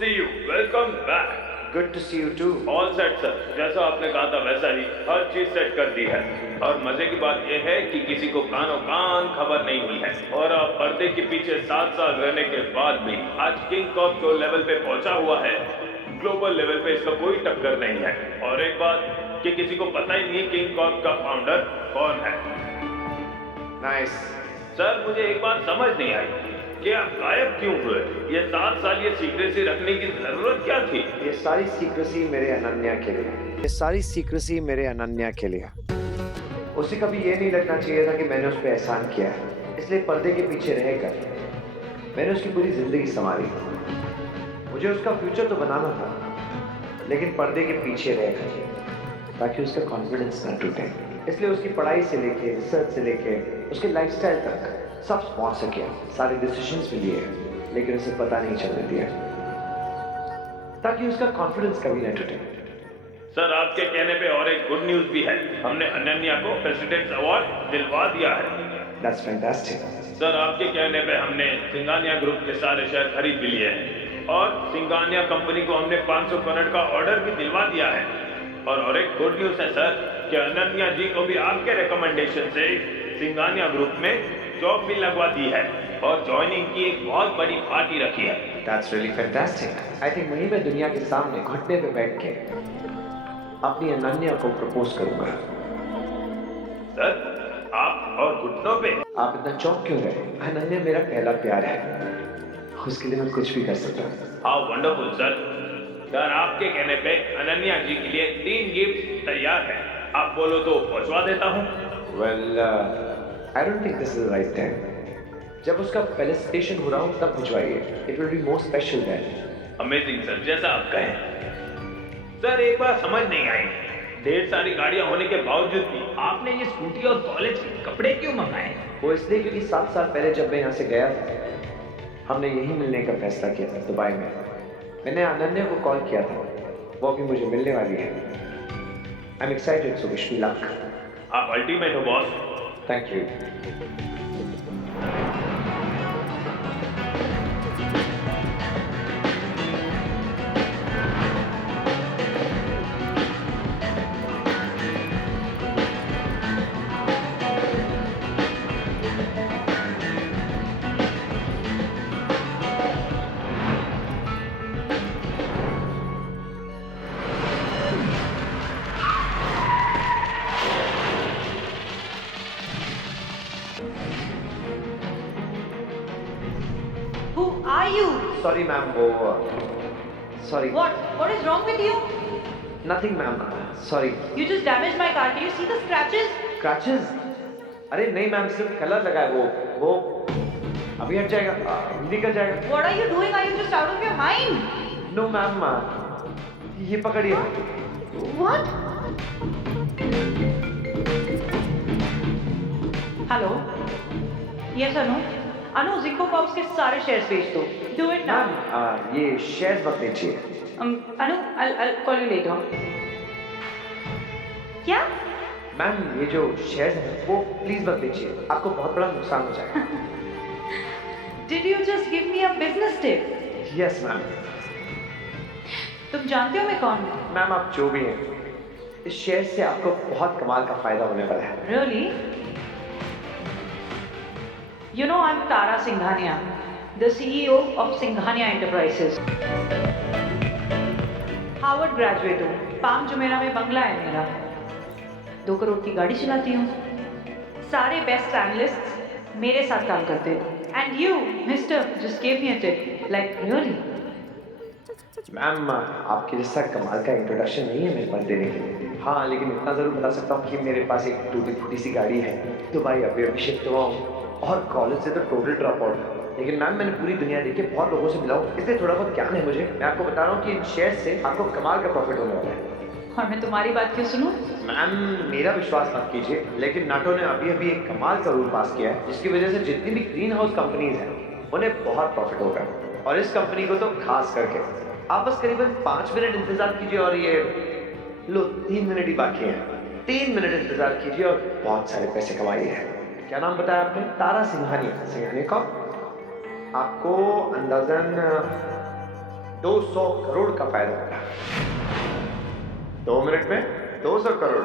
see you. Welcome back. Good to see you too. All set sir, जैसा आपने कहा था वैसा ही हर चीज सेट कर दी है। और मजे की बात यह है कि किसी को कानो कान खबर नहीं हुई है। और अब पर्दे के पीछे 7 साल रहने के बाद भी आज किंग कॉप जो लेवल पे पहुंचा हुआ है, ग्लोबल लेवल पे इसका कोई टक्कर नहीं है। और एक बात कि किसी को पता ही नहीं किंग कॉप का फाउंडर कौन है। Nice. सर मुझे एक बात समझ नहीं आई कि आप गायब क्यों हुए? ये 7 साल ये सीक्रेसी रखने की जरूरत क्या थी? ये सारी सीक्रेसी मेरे अनन्या के लिए। ये सारी सीक्रेसी मेरे अनन्या के लिए। उसे कभी ये नहीं लगना चाहिए था कि मैंने उस पर एहसान किया है, इसलिए पर्दे के पीछे रहकर मैंने उसकी पूरी जिंदगी संभाली। मुझे उसका फ्यूचर तो बनाना था, लेकिन पर्दे के पीछे रहकर, ताकि उसका कॉन्फिडेंस ना टूटे। इसलिए उसकी पढ़ाई से लेके, रिसर्च से लेके, उसके लाइफस्टाइल तक सब स्पॉन्सर किया, सारे डिसीजंस भी लिए, लेकिन उसे पता नहीं चलने दिया, ताकि उसका कॉन्फिडेंस कभी ना टूटे। सर आपके कहने पे और एक गुड न्यूज भी है, हमने अनन्या को प्रेसिडेंट्स अवार्ड दिलवा दिया है। That's fantastic. सर आपके कहने पे हमने सिंघानिया ग्रुप के सारे शेयर खरीद भी लिए हैं और सिंघानिया कंपनी को हमने 500 करोड़ का ऑर्डर भी दिलवा दिया है। और एक गुड न्यूज है सर कि अनन्या जी को भी आपके रिकमेंडेशन से सिंघानिया ग्रुप में जॉब भी लगवा दी है और ज्वाइनिंग की एक बहुत बड़ी पार्टी रखी है। That's really fantastic. I think वहीं मैं दुनिया के सामने घुटने पे बैठ के अपनी अनन्या को प्रपोज करूंगा। सर आप और घुटनों पे? आप इतना चौंक क्यों गए? अनन्या मेरा पहला प्यार है, उसके लिए मैं कुछ भी कर सकता हूँ। How wonderful sir. सर आपके कहने पे अनन्या जी के लिए 3 गिफ्ट तैयार है, आप बोलो तो पहुंचवा देता हूँ। Well, I don't think this is the right time. जब उसका फेलिसिटेशन हो रहा हो तब भिजवाइए। It will be more special then. Amazing sir, जैसा आप कहें। सर एक बात समझ नहीं आई, ढेर सारी गाड़ियां होने के बावजूद भी आपने ये स्कूटी और कॉलेज के कपड़े क्यों मंगाए? वो इसलिए क्योंकि 7 साल पहले जब मैं यहाँ से गया था, हमने यहीं मिलने का फैसला किया था, दुबई में। मैंने अनन्या को कॉल किया था, वो अभी मुझे मिलने वाली है। I'm excited, so wish me luck. आप अल्टीमेट हो boss. Thank you. Who are you? Sorry, ma'am. वो sorry. What? What is wrong with you? Nothing, ma'am. Sorry. You just damaged my car. Can you see the scratches? Scratches? अरे नहीं ma'am, सिर्फ colour लगा है। वो अभी हट जाएगा, निकल जाएगा। What are you doing? Are you just out of your mind? No ma'am, ये पकड़िए। What? Hello? Yes, Anu. Anu, Zinco Corps के सारे shares बेच दो. Do it now. मैम, ये शेयर्स मत बेचिए। Anu, I'll call you later. क्या? मैम, ये जो शेयर्स हैं वो प्लीज मत बेचिए, आपको बहुत बड़ा नुकसान हो जाएगा। Did you just give me a business tip? Yes ma'am. तुम जानते हो मैं कौन हूँ? मैम आप जो भी हैं, इस शेयर से आपको बहुत कमाल का फायदा होने वाला है। Really? You know I'm Tara Singhania, the CEO of Singhania Enterprises. Harvard graduate हूँ, पाम जुमेरा में बंगला है मेरा, 2 करोड़ की गाड़ी चलाती हूँ, सारे बेस्ट एनालिस्ट्स मेरे साथ काम करते हैं। And you mister just give me a tip, like really. Ma'am आपके जैसा कमाल का इंट्रोडक्शन नहीं है मेरे पास देने के लिए। हाँ, लेकिन इतना ज़रूर बता सकता हूँ कि मेरे पास एक टूटी फूटी सी गाड़ी है, दुबई अभी शिफ्ट हुआ हूँ और कॉलेज से तो टोटल ड्रॉप आउट है। लेकिन मैम मैंने पूरी दुनिया देखी, बहुत लोगों से मिला हूँ, इसलिए थोड़ा बहुत ज्ञान है मुझे। मैं आपको बता रहा हूँ कि इन शेयर से आपको कमाल का प्रॉफिट होने वाला है। और मैं तुम्हारी बात क्यों सुनूं? मैम मेरा विश्वास मत कीजिए, लेकिन नाटो ने अभी एक कमाल का रूल पास किया है, जिसकी वजह से जितनी भी ग्रीन हाउस कंपनीज हैं उन्हें बहुत प्रॉफिट होगा, और इस कंपनी को तो खास करके। आप बस करीबन 5 मिनट इंतजार कीजिए और ये लो 3 मिनट ही बाकी हैं। 3 मिनट इंतजार कीजिए और बहुत सारे पैसे कमाइए। क्या नाम बताया आपने? तारा सिंघानिया। सिंघानिया कौन? आपको अंदाजन 200 करोड़ का फायदा मिला। 2 मिनट में 200 करोड़।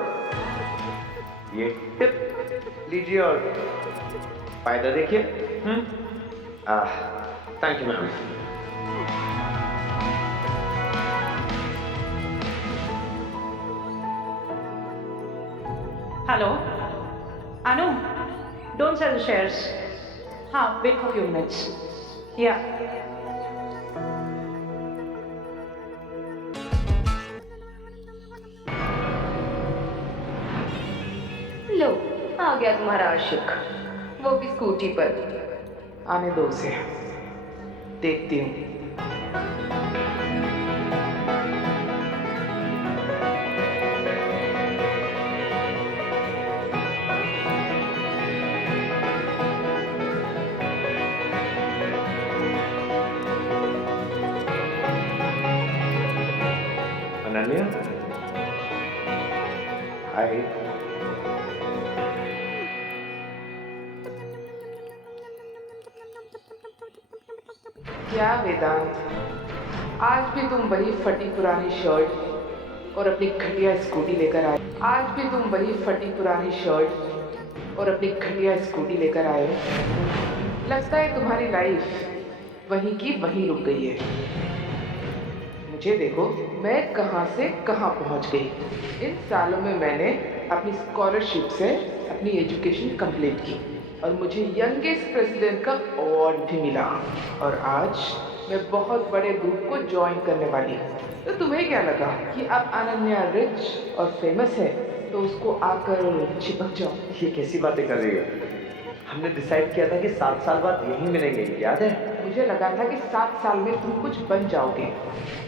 ये टिप लीजिए और फायदा देखिए। Thank you ma'am. Hello Anu, don't sell the shares. हाँ, वेट फॉर फ्यू मिनट्स। या लो, आ गया तुम्हारा आशिक, वो भी स्कूटी पर। आने दो उसे, देखती हूँ। अनन्या, हाय। क्या वेदांत, आज भी तुम वही फटी पुरानी शर्ट और अपनी घटिया स्कूटी लेकर आए। आज भी तुम वही फटी पुरानी शर्ट और अपनी घटिया स्कूटी लेकर आए हो। लगता है तुम्हारी लाइफ वहीं की वहीं रुक गई है। मुझे देखो, मैं कहाँ से कहाँ पहुँच गई। इन सालों में मैंने अपनी स्कॉलरशिप से अपनी एजुकेशन कंप्लीट की और मुझे यंगेस्ट प्रेसिडेंट का अवार्ड भी मिला। और आज मैं बहुत बड़े ग्रुप को ज्वाइन करने वाली हूँ। तो तुम्हें क्या लगा कि अब अनन्या रिच और फेमस है तो उसको आकर चिपक जाओ? ये कैसी बातें कर रही हो? हमने डिसाइड किया था कि 7 साल बाद यहीं मिलेंगे, याद है? मुझे लगा था कि 7 साल में तुम कुछ बन जाओगे,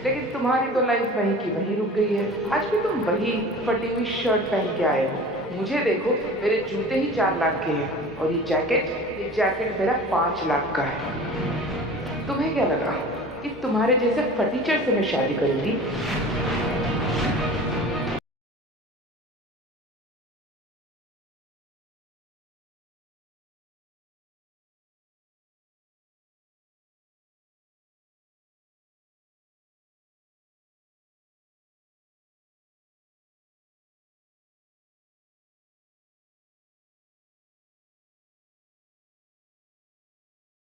लेकिन तुम्हारी तो लाइफ वहीं की वहीं रुक गई है। आज भी तुम वही फटी हुई शर्ट पहन के आए हो। मुझे देखो, मेरे जूते ही 4 लाख के हैं और ये जैकेट मेरा 5 लाख का है। तुम्हें क्या लगा कि तुम्हारे जैसे फटीचर से मैं शादी करूंगी?